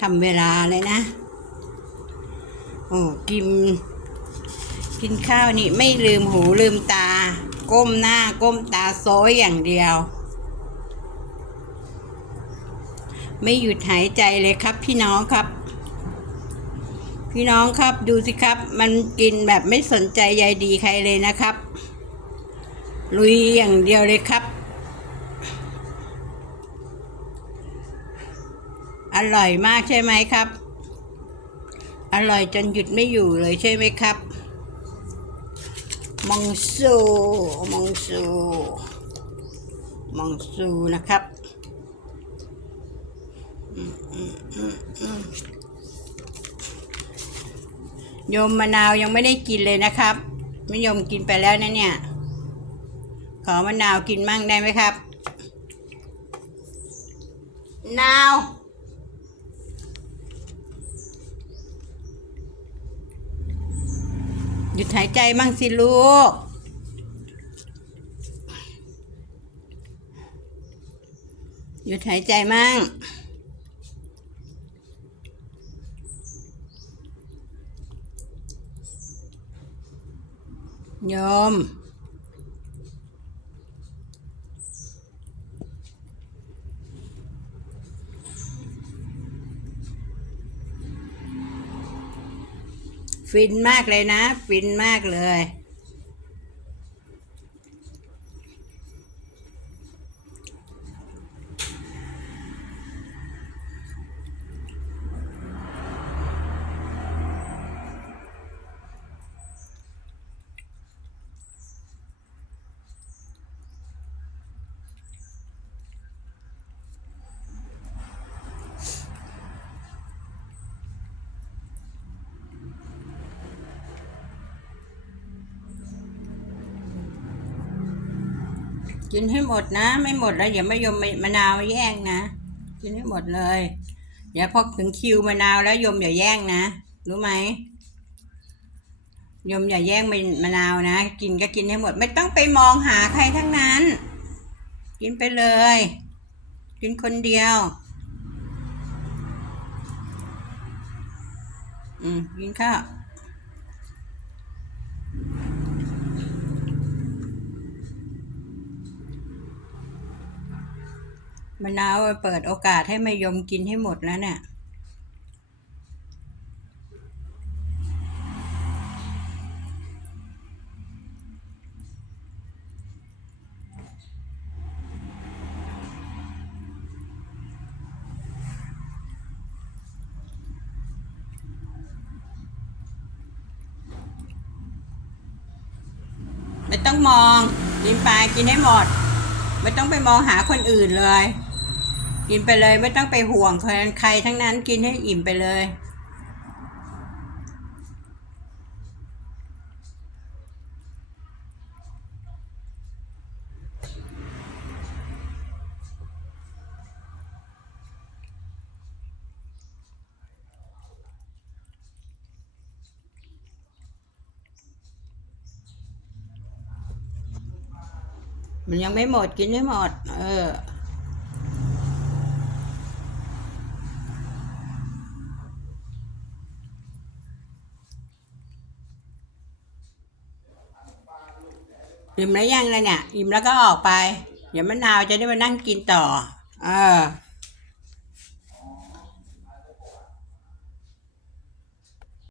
ทำเวลาเลยนะ โอ้กิน กินข้าวนี่ไม่ลืมหูลืมตา ก้มหน้าก้มตาโซยอย่างเดียว ไม่หยุดหายใจเลยครับพี่น้องครับ พี่น้องครับดูสิครับ มันกินแบบไม่สนใจใยดีใครเลยนะครับ ลุยอย่างเดียวเลยครับ อร่อยมากใช่ไหมครับ อร่อยจนหยุดไม่อยู่เลยใช่ไหมครับ มองซูมองซูมองซูนะครับโยมมะนาวยังไม่ได้กินเลยนะครับไม่ยมกินไปแล้วนะเนี่ย ขอมะนาวกินมั่งได้ไหมครับ นาว หยุดหายใจมั่งสิลูก หยุดหายใจมั่งโยม ฟินมากเลยนะ ฟินมากเลย กินให้หมดนะ ไม่หมดแล้วอย่าไม่ยมมะนาวแย่งนะ กินให้หมดเลยเดี๋ยวพอถึงคิวมะนาวแล้วยมอย่าแย่งนะรู้ไหมยมอย่าแย่งมะนาวนะ กินก็กินให้หมด ไม่ต้องไปมองหาใครทั้งนั้น กินไปเลย กินคนเดียว อืมกินข้าว มะนาวเปิดโอกาสให้มายมกินให้หมดแล้วเนี่ยไม่ต้องมองกินไปกินให้หมด ไม่ต้องไปมองหาคนอื่นเลย กินไปเลยไม่ต้องไปห่วงใครทั้งนั้นกินให้อิ่มไปเลยมันยังไม่หมดกินให้หมด เออ อิ่มแล้วยังเลยเนี่ย อิ่มแล้วก็ออกไป เดี๋ยวมะนาวจะได้มานั่งกินต่อ เออ